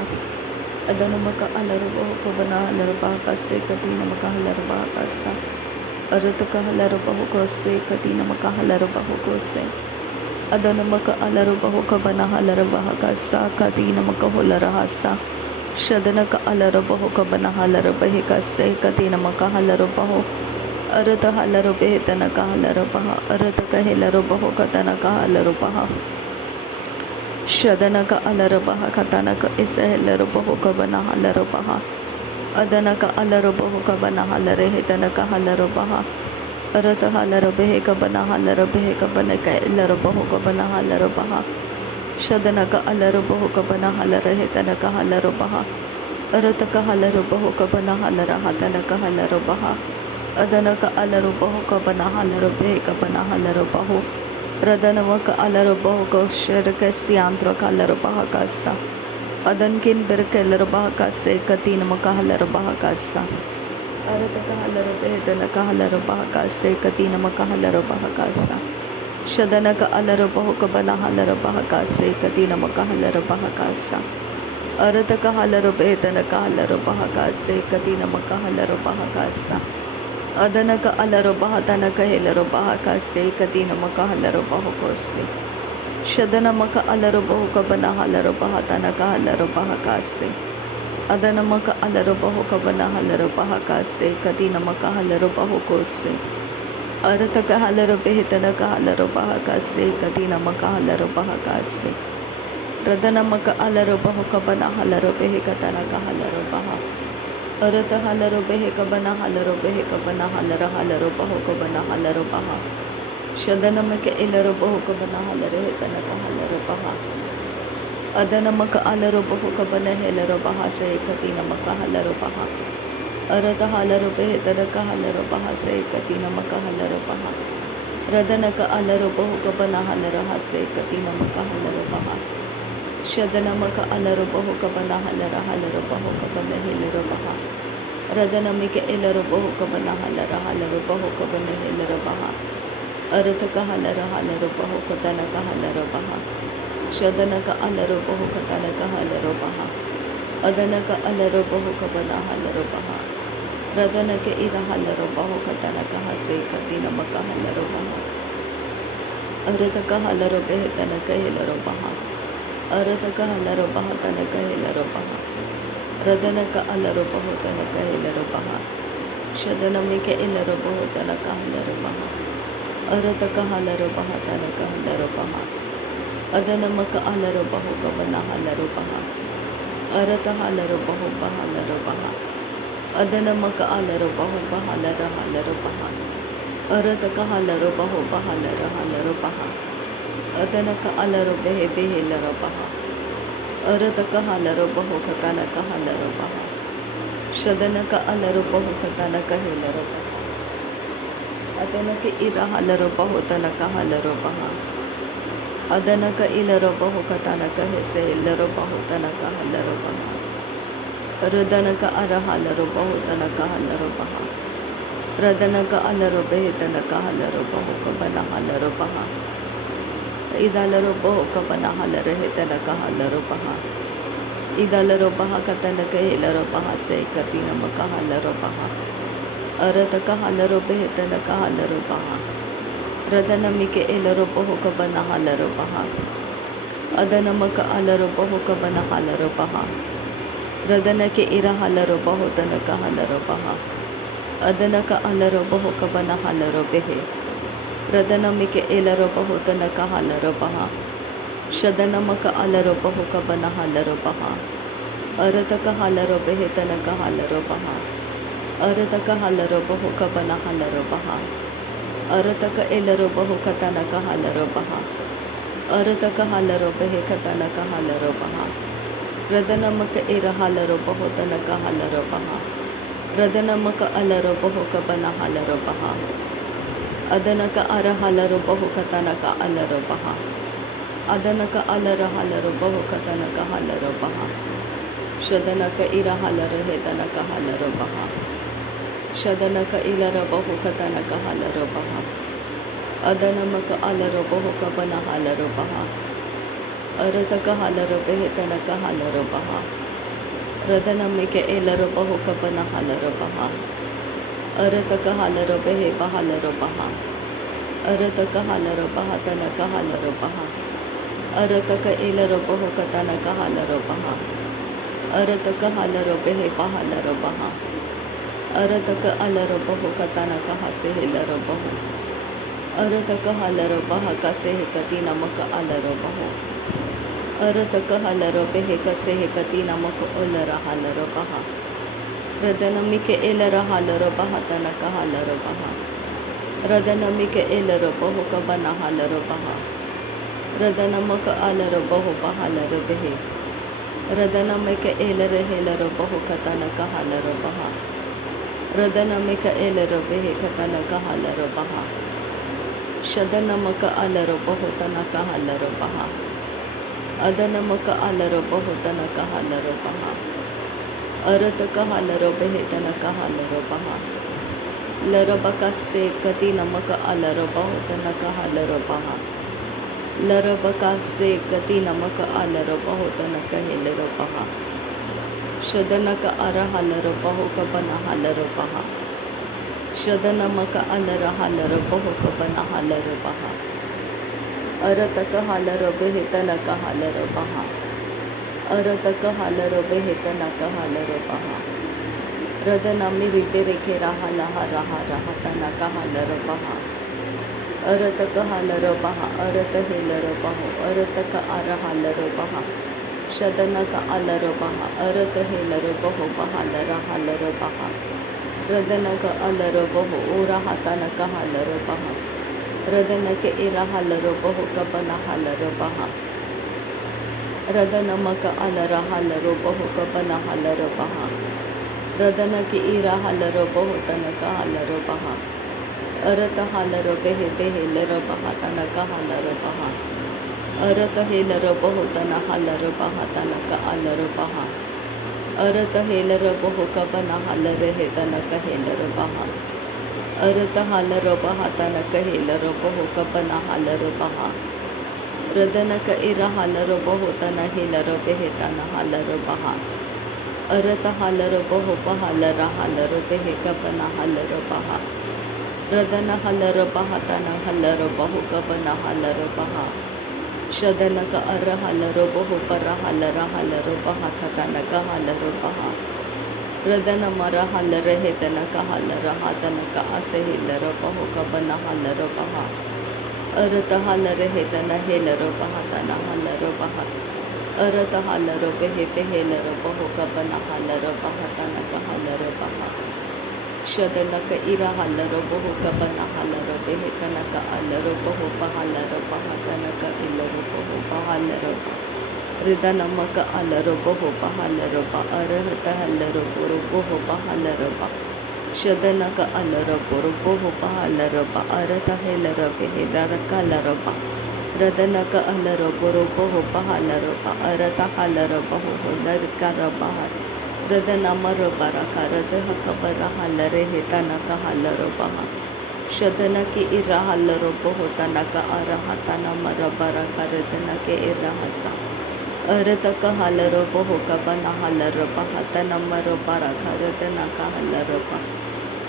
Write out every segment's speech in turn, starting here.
sa Adanamaka Alarabaka Bana Larabaka se Katina Makahalarabaka sa Arataka Halarabaka se Katina Makahalarabaka se Adanamaka Alarabaka Bana Halarabaka sa Katina Makahularahasa Shadanaka Alarabaka Bana Halarabahika se Katina Makahalarabaho Arata Halarabetanaka Halarabaha Arataka Helarabaho Katanaka Halarabaha Shadanaka Alarabaha Katanaka Isahilarabaho Kabana Halarabaha Adanaka Alarabaho Kabana Halarehitanaka Halarabaha Arata Halarabehe Kabana Halarabehe Kabanaka Ilarabaho Kabana Halarabaha Shadanaka Alarabaho Kabana Halarehitanaka Halarabaha Arataka Halarabaho Kabana Halarahatanaka Halarabaha Adanaka Alarabaho Kabana Halarabehe Kabana Halarabaho Radanamaka Alarabaho Sharaka Siantraka Alarabahakasa Adankin Berkelarabahakase Katinamaka Halarabahakasa Arataka Halarabedanaka Halarabahakase Katinamaka Halarabahakasa Shadanaka Alarabaho Kabana Halarabahakase Katinamaka Halarabahakasa Arataka Halarabedanaka Halarabahakase Katinamaka Halarabahakasa Adanaka Alarabahatanaka Helarabahakase Katinamaka Halarabahakose Shadanamaka Alarabahu Kabana Halarabahatanaka Halarabahakase Adanamaka Alarabahu Kabana Halarabahakase Katinamaka Halarabahakose Arataka Halarabehitanaka Halarabahakase Katinamaka Halarabahakase Radanamaka Alarabahu Kabana Halarabehikatanaka Halarabaha Arata Halarabehe Kabana Halarabehe Kabana Halara Halarabaho Kabana Halarabaha Shadanamaka Ilarabaho Kabana Halarehitanaka Halarabaha Adanamaka Alarabaho Kabana Helarabaha Se Katina Maka Halarabaha Arata Halarabehe Tanaka Halarabaha Se Katina Maka Halarabaha Radanaka Alarabaho Kabana Halaraha Se Katina Maka Halarabaha Shadanamaka Alarabaho Kabana Halara Halarabaho Kabana Helarabaha Radanamika Ilarabaho Kabana Halara Halarabaho Kabana Helarabaha Arataka Halara Halarabaho Katanaka Halarabaha Shadanaka Alarabaho Katanaka Halarabaha Adanaka Alarabaho Kabana Halarabaha Radanaka Ira Halarabaho Katanaka Hase Katina Maka Halarabaha Arataka Halarabehe Tanaka Helarabaha Arataka Halarabaha Tanaka Helarabaha Radanaka Alarabaho Tanaka Helarabaha Shadanamika Ilarabaho Tanaka Halarabaha Arataka Halarabaha Tanaka Halarabaha Adanamaka Alarabaho Kabana Halarabaha Arata Halarabaho Bahalarabaha Adanamaka Alarabaho Bahalara Halarabaha Arataka Halarabaho Bahalara Halarabaha Adanaka Alarabehe Behelarabaha Arataka Halarabaho Katanaka Halarabaha Shadanaka Alarabaho Katanaka Helarabaha Adanaka Ira Halarabaho Tanaka Halarabaha Adanaka Ilarabaho Katanaka Hese Ilarabaho Tanaka Halarabaha Radanaka Ara Halarabaho Tanaka Halarabaha Radanaka Alarabehe Tanaka Halarabaho Kabana Halarabaha Idalarabaho Kabana Halarehe Tanaka Halarabaha Idalarabaha Katanaka Hilarabaha Se Katina Maka Halarabaha Arataka Halarabehe Tanaka Halarabaha Radanamike Ilarabaho Kabana Halarabaha Adanamaka Alarabaho Kabana Halarabaha Radanake Ira Halarabaho Tanaka Halarabaha Adanaka Alarabaho Kabana Halarabehe Radanamike Ilarabaho Tanaka Halarabaha Shadanamaka Alarabaho Kabana Halarabaha Arataka Halarabehe Tanaka Halarabaha Arataka Halarabaho Kabana Halarabaha Arataka Ilarabaho Katanaka Halarabaha Arataka Halarabehe Katanaka Halarabaha Radanamaka Ira Halarabaho Tanaka Halarabaha Radanamaka Alarabaho Kabana Halarabaha Adanaka Ara Halarabaho Katanaka Alarabaha Adanaka Alara Halarabaho Katanaka Halarabaha Shadanaka Ira Halarahe Tanaka Halarabaha Shadanaka Ilarabaho Katanaka Halarabaha Adanamaka Alarabaho Kabana Halarabaha Arataka Halarabehe Tanaka Halarabaha Radanamike Elarobaho Kabana Halarabaha. Arataka Halarabehe Bahalarabaha. Arataka Halarabaha Tanaka Halarabaha. Arataka Elarobaho Katanaka Halarabaha. Arataka Halarabehe Bahalarabaha. Arataka Alarabaho Katanaka Hasehilarabaho. Arataka Halarabaha Kasehe Katina Maka Alarabaho. Arataka Halarabehe Kasehe Katina Maka Olara Halarabaha. Radanamike Elara Halarabaha Tanaka Halarabaha. Radanamike Elarabaho Kabana Halarabaha. Radanamaka Alarabaho Bahalarabehe. Radanamike Elare Helarabaho Katanaka Halarabaha. Radanamika Elarabehe Katanaka Halarabaha. Shadanamaka Alarabaho Tanaka Halarabaha. Adanamaka Alarabaho Tanaka Halarabaha. Arataka Halarabehe Tanaka Halarabaha. Larabaka Se Katinamaka Alarabaho Tanaka Halarabaha. Larabaka Se Katinamaka Alarabaho Tanaka Helarabaha. Shadanaka Arahalarabaho Kabana Halarabaha. Shadanamaka Alara Halarabaho Kabana Halarabaha. Arataka Halarabehe Tanaka Halarabaha. Arataka Halarabehe Tanaka Halarabaha. Radanamiri Bereke Rahalaha Raha Tanaka Halarabaha. Arataka Halarabaha. Aratahilarabaho. Arataka Arahalarabaha. Shadanaka Alarabaha. Aratahilarabaho Bahalara Halarabaha. Radanaka Alarabaho. Urahatanaka Halarabaha. Radanaka Irahalarabaho Kabana Halarabaha. Radanamaka Alara Halarabaho Kabana Halarabaha. Radanaki Irahalarabaho Tanaka Halarabaha. Arata Halarabehe Behe Larabaha Tanaka Halarabaha. Arata Helarabaho Tana Halarabaha Tanaka Alarabaha. Arata Helarabaho Kabana Halarehe Tanaka Helarabaha. Arata Halarabaha Tanaka Helarabaho Kabana Halarabaha. Radanaka Ira Halarabaho Tana Helarabehe Tana Halarabaha. Arata Halarabaho Bahalara Halarabehe Kabana Halarabaha. Radana Halarabaha Tana Halarabaho Kabana Halarabaha. Shadanaka Ara Halarabaho Para Halara Halarabaha Katanaka Halarabaha. Radana Mara Halarehe Tanaka Halaraha Tanaka Asehilarabaho Kabana Halarabaha. Arata Halarehe Tana Helarabaha Tana Halarabaha. Arata Halarabehe Behelarabaho Kabana Halarabaha Tanaka Halarabaha. Shadanaka Ira Halarabaho Kabana Halarabehe Tanaka Alarabaho Bahalarabaha Tanaka Ilarabaho Bahalarabaha. Ridanamaka Alarabaho Bahalaraba Arahata Halarabaho Bahalaraba. Shadanaka Alarabaho Bahalaraba Arata Helarabehe Larakalaraba. Radanaka Alarabaho Bahalaraba Arata Halarabaho Larkarabaha. Radanamara Baraka Radahakabara Halarehe Tanaka Halarabaha. Shadanaki Irahalarabaho Tanaka Arahatana Marabaraka Radanake Irahasa. Arataka Halarabaho Kabana Halarabaha Tanamara Baraka Radanaka Halaraba.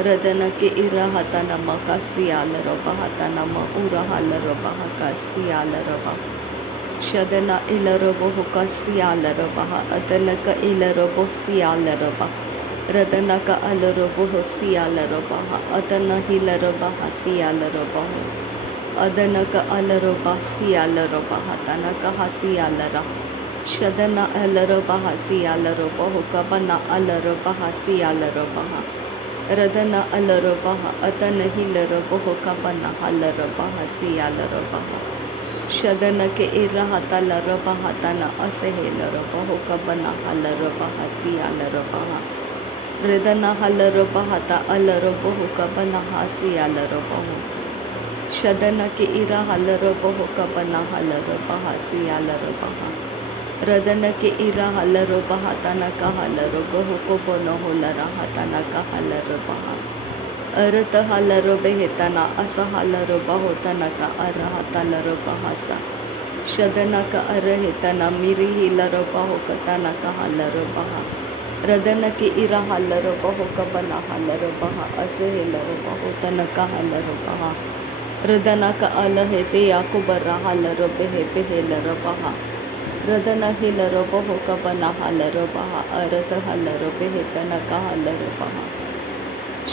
Radanaki Irahatana Makasi Alarabaha Tanama Urahalarabaha Kasi Alaraba. Shadana Ilarabaho Kasi Alarabaha Adanaka Ilarabaho Si Alaraba. Radanaka Alarabaho Si Alarabaha Adana Hilarabaha Si Alarabaho. Adanaka Alaraba Si Alarabaha Tanaka Hasi Alara. Shadana Alarabaha Si Alarabaho Kabana Alarabaha Si Alarabaha. Radana Alarabaha Adana Hilarabaho Kabana Halarabaha Si Alarabaha. Shadanake Irahata Larabaha Tana Asehilarabaho Kabana Halarabaha Si Alarabaha. Redana Halarabahata Alarabaho Kabana Hasi Alarabaho. Shadanake Irahalarabaho Kabana Halarabaha Si Alarabaha. Radanake Irahalarabaha Tanaka Halarabaho Kobono Holaraha Tanaka Halarabaha. Arata Halarabehe Tana Asahalarabaho Tanaka Arahatalarbahasa. Shadanaka Arahetana Mirihi Larabaho Katanaka Halarabaha. रदन की इरा हल्लरो बहु कबना हल्लरो बहा असे हेलरो बहु तनका हल्लरो बहा रदना का अलहे ते याकुबरा हल्लरो बेहे लरो बहा रदन हिलरो बहु कबना हल्लरो बहा अरत हल्लरो बेहे तनका हल्लरो बहा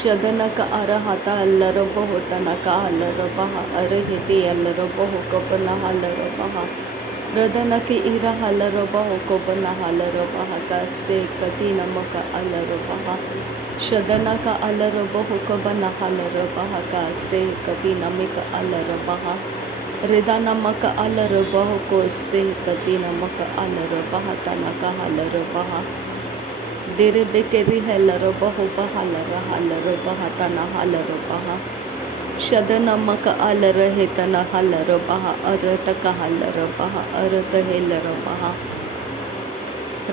शदन का अरहता हल्लरो बहु तनका हल्लरो बहा अरहे ते हल्लरो बहु कबना हल्लरो बहा रदन की इरा हल्लरो बहु कबना हल्लरो बहा का से कति नमक अलरो बहा शदन का अलरो बहु कबना हल्लरो बहा का से कति नमक अलरो बहा रिदा नमक अलरो बहु को से कति नमक अलरो बहा तनका हल्लरो बहा देरे बेकेरी हल्लरो बहु बहा हल्लरो बहा तना हल्लरो बहा शदनमक अलर हेतन हल्लरो बहा अरत का हल्लरो बहा अरत हेलरो बहा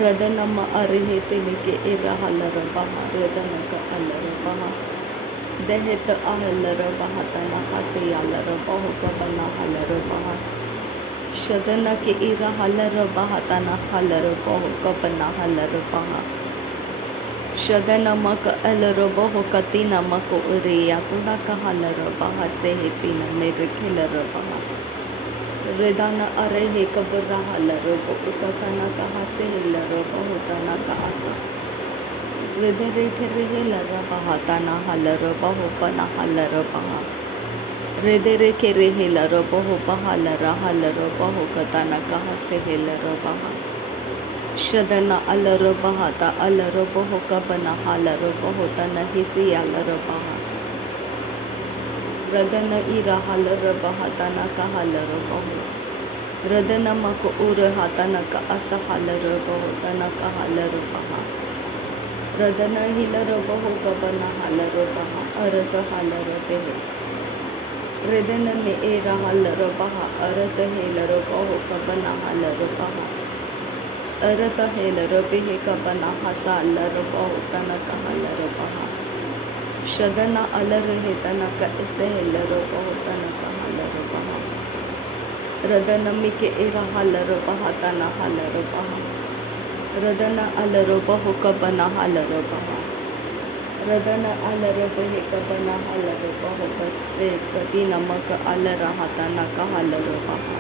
रदनम अरहे तिलिके इरा हल्लरो बहा रदन का अलरो बहा दहेत अहल्लरो बहा तना हसे अलरो बहु कबना हल्लरो बहा शदन के इरा हल्लरो बहा तना हल्लरो बहु कबना हल्लरो बहा शदनमक अलरो बहु कति नमक उरिया तुड़ा कहलरो बहा से हेती न मेरे खिलरो बहा रिदान अरे हे कबरा हलरो बहु कतना कहा से हिलरो बहु तना कासा रिदरे थे हिलरो बहा तना हलरो बहु पना हलरो बहा रिदरे के रे हिलरो बहु बहलरा हलरो बहु कतना कहा से हिलरो बहा शदन अलरो बहाता अलरो बहु कबना हलरो बहु तना हिसी अलरो बहा रदन इरा हलरो बहाता न का हलरो बहु रदन मक उर हाता न का अस हलरो बहु तना का हलरो बहा रदन हिलरो बहु कबना हलरो बहा अरत हलरो बेहे रदन में एरा हलरो बहा अरत हेलरो बहु कबना हलरो बहा अरत हेलरो बेहे कबना हसा अलरो बहु तनक हलरो बहा शदना अलर हे तनक इसे हेलरो बहु तनक हलरो बहा रदन मिके इरा हलरो बहा तना हलरो बहा रदन अलरो बहु कबना हलरो बहा रदन अलरो बेहे कबना हलरो बहु बसे कति नमक अलरा तनक हलरो बहा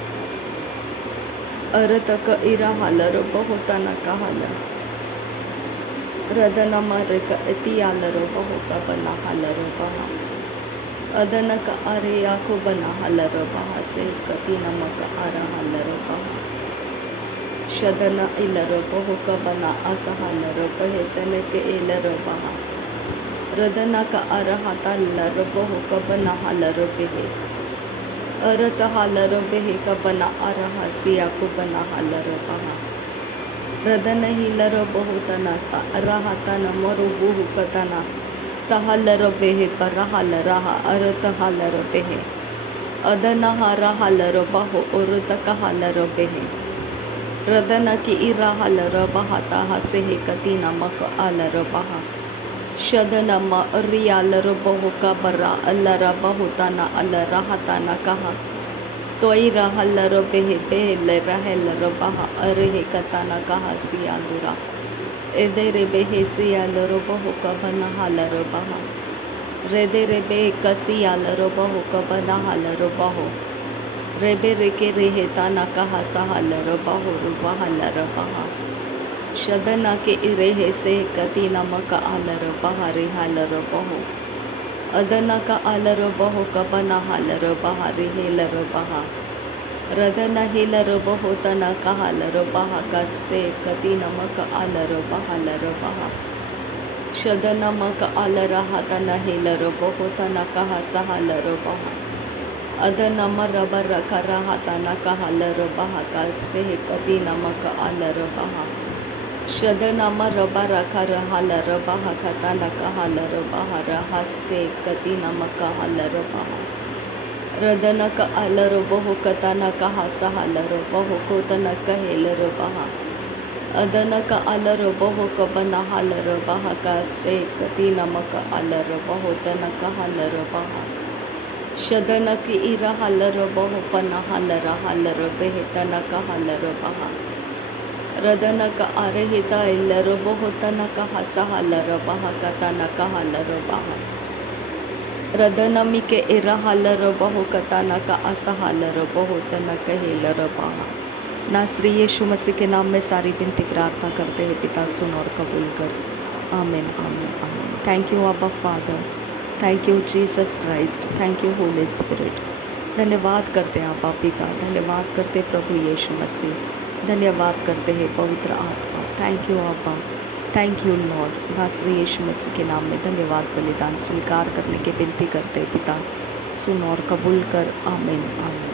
अरत क इरा हलरो बहु तनक हलरो रदन मर क इति अलरो बहु कबना हलरो बहा अदन क अरे याकु बना हलरो बहा से कति नमक अरा हलरो बहा शदन इलरो बहु कबना अस हलरो बहे तनक इलरो बहा रदन क अरहता लरो बहु कबना हलरो बेहे अरत हलरो बेहे कबना अरह सिया को बना हलरो बहा रदन हिलरो बहु तना अरह तन मरु बहु कतना तहलरो बेहे पर हलरहा अरत हलरो बेहे अदन हरा हलरो बहु उरत कहलरो बेहे रदन की इरा हलरो बहाता हसे कति नमक अलरो बहा शदनम रियालरो बहु कबरा अल्लरा बहु तना अलरा तना कहा तोई रहलरो बेहे बेहे रहलरो बहा अरे कतना कहा सियालुरा एदेरे बेहे सियालरो बहु कबना हलरो बहा रेदेरे बेहे कसियालरो बहु कबना हलरो बहु रेबे रेके रेहे तना कहा सहलरो बहु रुबा हलरो बहा शदना के इरेहे से कति नमक अलरो बहारी हलरो बहु अदना का अलरो बहु कबना हलरो बहारी हेलरो बहा रदन हिलरो बहु तना का हलरो बहा का से कति नमक अलरो बहलरो बहा शदनमक अलरा हतना हिलरो बहु तना कहा सहलरो बहा अदनम रबर रखरा हतना का हलरो बहा का से कति नमक अलरो बहा शदनम रबा रखा हलर बहा खतना हलर बहा रहस्य कति नमक हलर बहा रदन का अलर बहु कतना कहा सहलर बहु कोतन कहेलर बहा अदन का अलर बहु कबना हलर बहा का से कति नमक अलर बहु तन हलर बहा शदन की इरा हलर बहु पन हलर हलर बेहतन हलर बहा रदनक अरहित इल्लर बहुतनक हसहलर बहकतनक हलर बह रदनमिके इरहलर बहुकतनक असहलर बहुतनक हेलर बह। नासरी यीशु मसीह के नाम में सारी विनती प्रार्थना करते हैं पिता, सुन और कबूल कर। आमीन आमीन आमीन। थैंक यू अब्बा father, thank you Jesus Christ, thank you Holi spirit. धन्यवाद करते हैं अब्बा पिता, धन्यवाद करते प्रभु यीशु मसीह, धन्यवाद करते हैं पवित्र आत्मा। थैंक यू अब्बा, थैंक यू लॉर्ड। नासरी यीशु मसीह के नाम में धन्यवाद बलिदान स्वीकार करने की विनती करते हैं पिता, सुन और कबूल कर। आमीन आमीन।